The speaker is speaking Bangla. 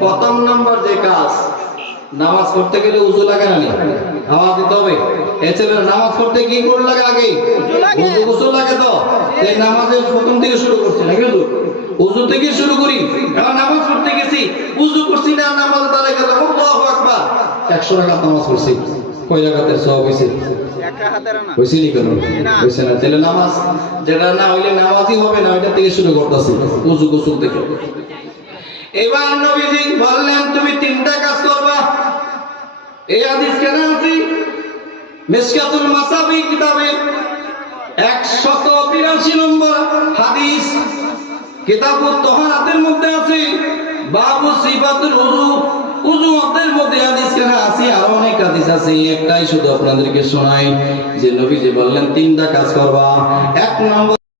প্রথম নম্বর যে কাজ, নামাজ পড়তে গেলে উযু লাগে না? আওয়াজ দিতে হবে। এই ছেলেরা নামাজ পড়তে কি করে লাগে? আগে উযু গোসল লাগে। তো এই নামাজের প্রথম থেকে শুরু করছি নাকি? উযু থেকে শুরু করি। এখন নামাজ পড়তে গেছি, উযু করছি না, নামাজ দাঁড়ায় গেলাম, আল্লাহু আকবার, 100 রাকাত নামাজ পড়ছি। কয় রাকাতের সওয়াব হইছে? হইছে নি কেন? হইছে না। তাহলে নামাজ যেটা না হইলে নামাজই হবে না, ওইটা থেকে শুরু করতেছি, উযু গোসল থেকে। এবার নবীজি বললেন তুমি তিনটা কাজ করবা। এই হাদিস কেন আছে? মিশকাতুল মাসাবি কিতাবে 182 নম্বর হাদিস, কিতাবুত তাহারাতের মধ্যে আছে, বাবু সিফাতুল উযু, উযুতের মধ্যে হাদিস কেন আছে? আর অনেক হাদিস আছে, একটাই শুধু আপনাদেরকে শোনাই যে নবীজি বললেন তিনটা কাজ করবা। 1 নম্বর